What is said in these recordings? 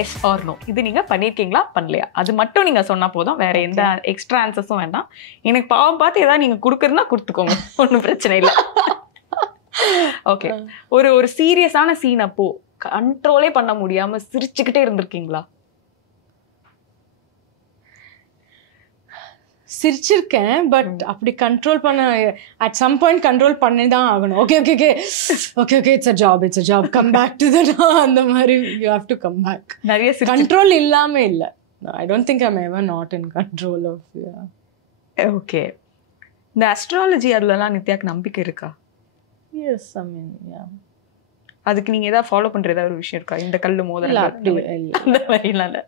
S R no, இது நீங்க பண்ணிருக்கீங்களா பண்ணலையா, அது மட்டும் நீங்க சொன்னா போதும், வேற எந்த எக்ஸ்ட்ரா ஆன்சர்ஸும் வேண்டாம். எனக்கு பாவம் பார்த்து ஏதாவது நீங்க கொடுக்குறதுனா கொடுத்துக்கோங்க, ஒன்றும் பிரச்சனை இல்லை. ஓகே, ஒரு சீரியஸான சீன் அப்போ கண்ட்ரோலே பண்ண முடியாம சிரிச்சுக்கிட்டே இருந்திருக்கீங்களா? சிரிச்சிருக்கேன், பட் அப்படி கண்ட்ரோல் பண்ண அட் சம் பாயிண்ட் கண்ட்ரோல் பண்ணி தான் ஆகணும். Okay okay okay okay okay it's a job come back to that, அந்த மாதிரி you have to come back. நிறைய கண்ட்ரோல் இல்லாம இல்ல. I don't think I am ever not in control of. Okay, இந்த astrology அதுலலாம் நித்யாக்கு நம்பிக்கை இருக்கா? Yes, I mean yeah. அதுக்கு நீங்க ஏதாவது ஃபாலோ பண்ற ஏதாவது ஒரு விஷயம் இருக்கா? இந்த கல்லு மோதல் அந்த மாதிரிலாம் இல்லை,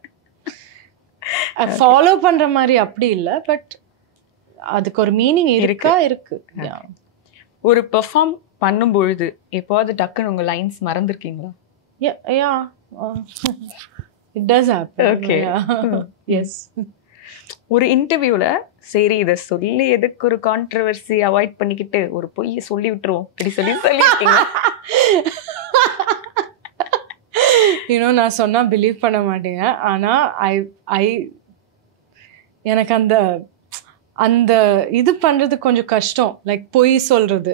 ஃபாலோ பண்ற மாதிரி அப்படி இல்லை, பட் அதுக்கு ஒரு மீனிங் இருக்கா இருக்கு. ஒரு பெர்ஃபார்ம் பண்ணும் பொழுது எப்போது டக்குன்னு உங்க லைன்ஸ் மறந்துருக்கீங்களா? Yeah it does happen. Okay, yes. ஒரு இன்டர்வியூல சரி இதை சொல்லி எதுக்கு ஒரு கான்ட்ரவர்சி அவாய்ட் பண்ணிக்கிட்டு ஒரு பொய் சொல்லி விட்டுருவோம் அப்படி சொல்லியிருக்கீங்க? இன்னும் நான் சொன்னா பிலீவ் பண்ண மாட்டேங்க. ஆனா எனக்கு அந்த அந்த இது பண்றது கொஞ்சம் கஷ்டம், லைக் பொய் சொல்றது.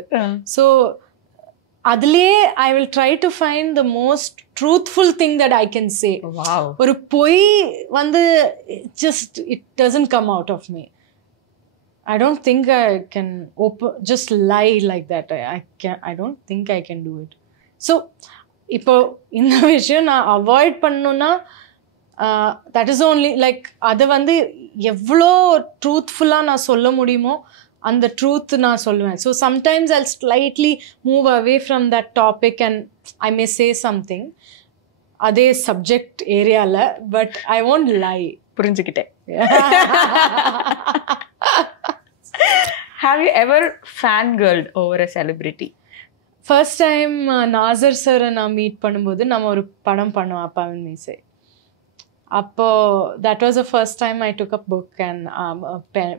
ஸோ அதுலயே I will try to find the most truthful thing that I can say. ஒரு பொய் வந்து just it doesn't come out of me. I don't think I can just lie like that. I don't think I can do it. So இப்போ இந்த விஷயம் நான் avoid பண்ணணும்னா that is only like அதை வந்து எவ்வளோ ட்ரூத்ஃபுல்லாக நான் சொல்ல முடியுமோ அந்த ட்ரூத் நான் சொல்லுவேன். So sometimes I slightly move away from that topic and I may say something அதே சப்ஜெக்ட் ஏரியாவில், பட் ஐ ஒன்ட் லை. புரிஞ்சுக்கிட்டேன். Have you ever fangirled over a celebrity? First time Nassar சாரை நான் மீட் பண்ணும்போது நம்ம ஒரு படம் பண்ணோம், அப்பாவின் மீசை. அப்போ that was the first time I took a book and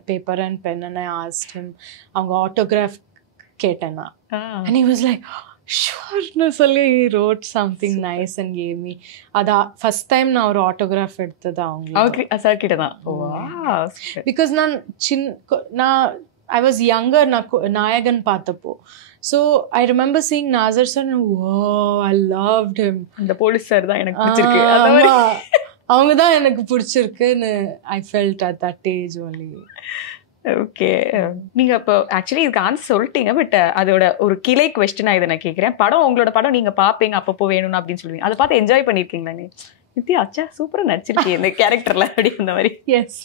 paper and pen and I asked him. அவங்க ஆட்டோகிராஃப் கேட்டேன்னா and he was like ஷூர்னு சொல்லி he wrote something nice and gave me. அதான் ஃபர்ஸ்ட் டைம் நான் ஒரு autograph எடுத்தது அவங்க sir கிட்ட தான். பிகாஸ் நான் I was younger, நாயகன் பார்த்தப்போ. So I remember seeing Nazar sir and wow, I loved him. அந்த போலீஸ் சார் தான் எனக்கு பிடிச்சிருக்கு, அவங்க தான் எனக்கு பிடிச்சிருக்குன்னு I felt at that age only. Okay, நீங்க இப்போ ஆக்சுவலி இதுக்கு ஆன்சர் சொல்லிட்டீங்க, பட் அதோட ஒரு கிளை கொஸ்டினா இதை நான் கேட்குறேன். படம் உங்களோட படம் நீங்க பாப்பீங்க அப்பப்போ வேணும்னு அப்படின்னு சொல்லுவீங்க, அதை பார்த்து என்ஜாய் பண்ணியிருக்கீங்களா? நீ நித்யா அச்சா சூப்பரா நடிச்சிருக்கீங்க இந்த கேரக்டர்ல அப்படி அந்த மாதிரி? எஸ்.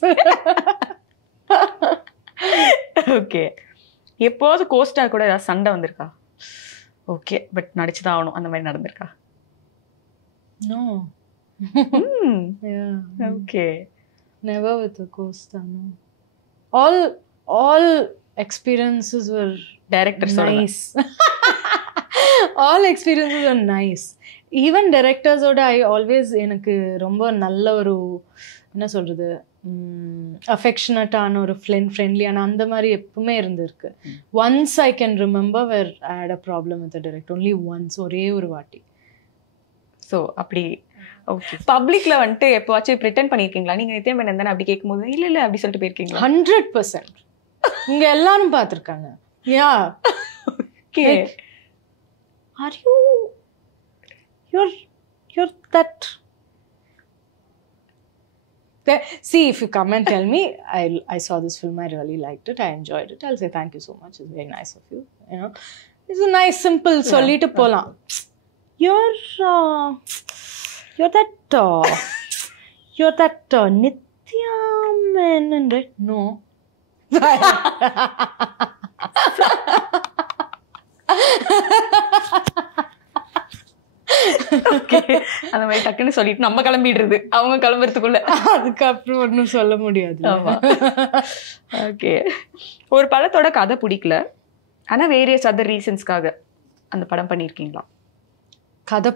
ஓகே, எப்போது கோஸ்டார் கூட ஏதாவது சண்டை வந்திருக்கா? ஓகே, பட் நடிச்சுதான் ஆகணும் அந்த மாதிரி நடந்திருக்கா? No. Okay, never with a co-star. No. All experiences were directors nice. All experiences were nice. Even directors oda I always எனக்கு ரொம்ப நல்ல ஒரு என்ன சொல்றது affectionate-ஆன ஒரு friendly-ஆன அந்த மாதிரி எப்பவுமே இருந்திருக்கு. Once I can remember where I had a problem with the director, only once, ஒரே ஒரு வாட்டி. ஸோ அப்படி ஓகே. பப்ளிக்ல வந்துட்டு எப்போவாச்சும் ப்ரிட்டெண்ட் பண்ணியிருக்கீங்களா? நீங்க நித்யா மேனன் தானே அப்படி கேட்கும்போது இல்ல இல்ல அப்படி சொல்லிட்டு போயிருக்கீங்களா? 100%. இங்க எல்லாரும் பார்த்துருக்காங்க. Yeah okay. Are you're that see, if you come and tell me I saw this film, I really liked it, I enjoyed it, I'll say thank you so much, it's very nice of you, you know, it's a nice simple sollitu polam. You're that Nithya Menon, right? No. Okay, அந்த மாதிரி டக்குன்னு சொல்லிட்டு நம்ம கிளம்பிடுறது, அவங்க கிளம்புறதுக்குள்ள அதுக்கப்புறம் ஒன்றும் சொல்ல முடியாது. ஓகே, ஒரு படத்தோட கதை பிடிக்கல, ஆனா வேரியஸ் அதர் ரீசன்ஸ்க்காக அந்த படம் பண்ணியிருக்கீங்களா? கதை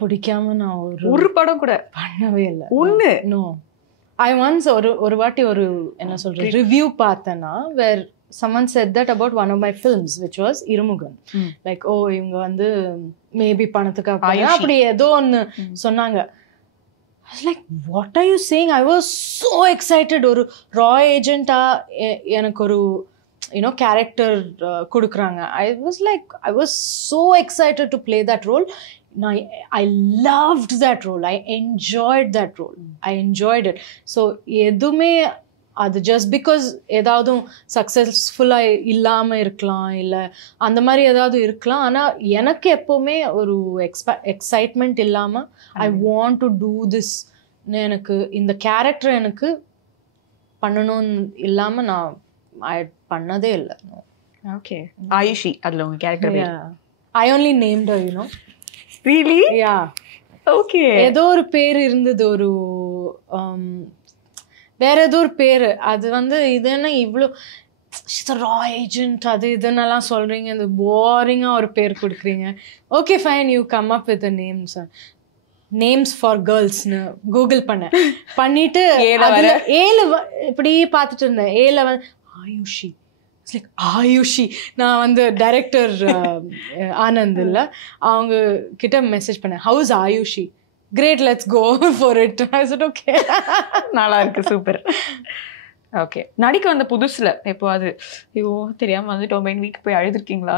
பிடிக்காம நான் ஒரு படம் கூட பண்ணவே இல்லை. ஒன்று நோ, ஐ ஒன்ஸ் ஒரு வாட்டி ஒரு என்ன சொல்றது ரிவ்யூ பார்த்தேன்னா வேர் someone said that about one of my films, which was Irumugan. Like, oh, இவங்க வந்து மேபி பணத்துக்காக அப்படி ஏதோ ஒன்று சொன்னாங்க. I was like, what are you saying? I was so excited. ஒரு raw agent-ஆ எனக்கு ஒரு character கொடுக்குறாங்க. I was so excited to play that role. I loved that role. I enjoyed that role. I enjoyed it. So எதுவுமே அது just because ஏதாவது சக்ஸஸ்ஃபுல்லாக இல்லாமல் இருக்கலாம், இல்லை அந்த மாதிரி ஏதாவது இருக்கலாம். ஆனால் எனக்கு எப்போவுமே ஒரு எக்ஸைட்மெண்ட் இல்லாமல் I want to do this, எனக்கு இந்த கேரக்டர் எனக்கு பண்ணணும்னு இல்லாமல் நான் பண்ணதே இல்லை. ஓகே. ஆயுஷி அதில் உங்கள் character? I only named her, really? Yeah. Okay. ஏதோ ஒரு பேர் இருந்தது, ஒரு வேற ஏதோ ஒரு பேரு. அது வந்து இது என்ன இவ்வளோ ரா ஏஜென்ட் அது இதுன்னெல்லாம் சொல்றீங்க, இந்த போரிங்கா ஒரு பேர் கொடுக்குறீங்க. Okay fine, you come up with names for கேர்ள்ஸ்னு கூகுள் பண்ணிட்டு ஏழு இப்படி பார்த்துட்டு இருந்தேன். ஏழு வந்து ஆயுஷி. லைக் ஆயுஷி. நான் வந்து டைரக்டர் ஆனந்த் இல்லை, அவங்க கிட்ட மெசேஜ் பண்ணேன், house Aayushi? Great, let's go for it. I said okay. நல்லா இருக்கு, சூப்பர். ஓகே. நடிக்க வந்த புதுசுல எப்போ அது ஐயோ தெரியாம வந்து டொமைன் வீக் போய் அழுதுருக்கீங்களா?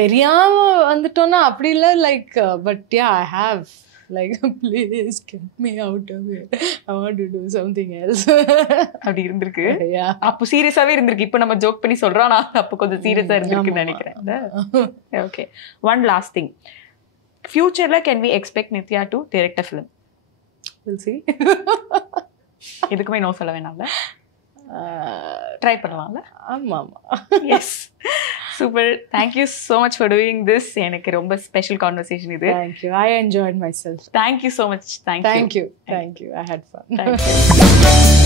தெரியாம வந்துட்டோன்னா அப்படி இல்லை, like but yeah I have like please get me out of here, I want to do something else. அப்படி இருந்திருக்கு. அப்போ சீரியஸாவே இருந்திருக்கு. இப்போ நம்ம ஜோக் பண்ணி சொல்றோம், நான் அப்போ கொஞ்சம் சீரியஸா இருந்திருக்குன்னு நினைக்கிறேன். ஓகே. ஒன் லாஸ்ட் திங், ஃபியூச்சர்ல can we expect Nithya to direct a film? Will see. எதுக்குமே நோ சொல்ல வேணாம்ல, ட்ரை பண்ணலாம்ல? ஆமா ஆமா. Yes, super. Thank you so much for doing this. எனக்கு ரொம்ப ஸ்பெஷல் கான்வர்சேஷன் இது. Thank you, I enjoyed myself. Thank you so much. Thank you. I had fun. Thank you.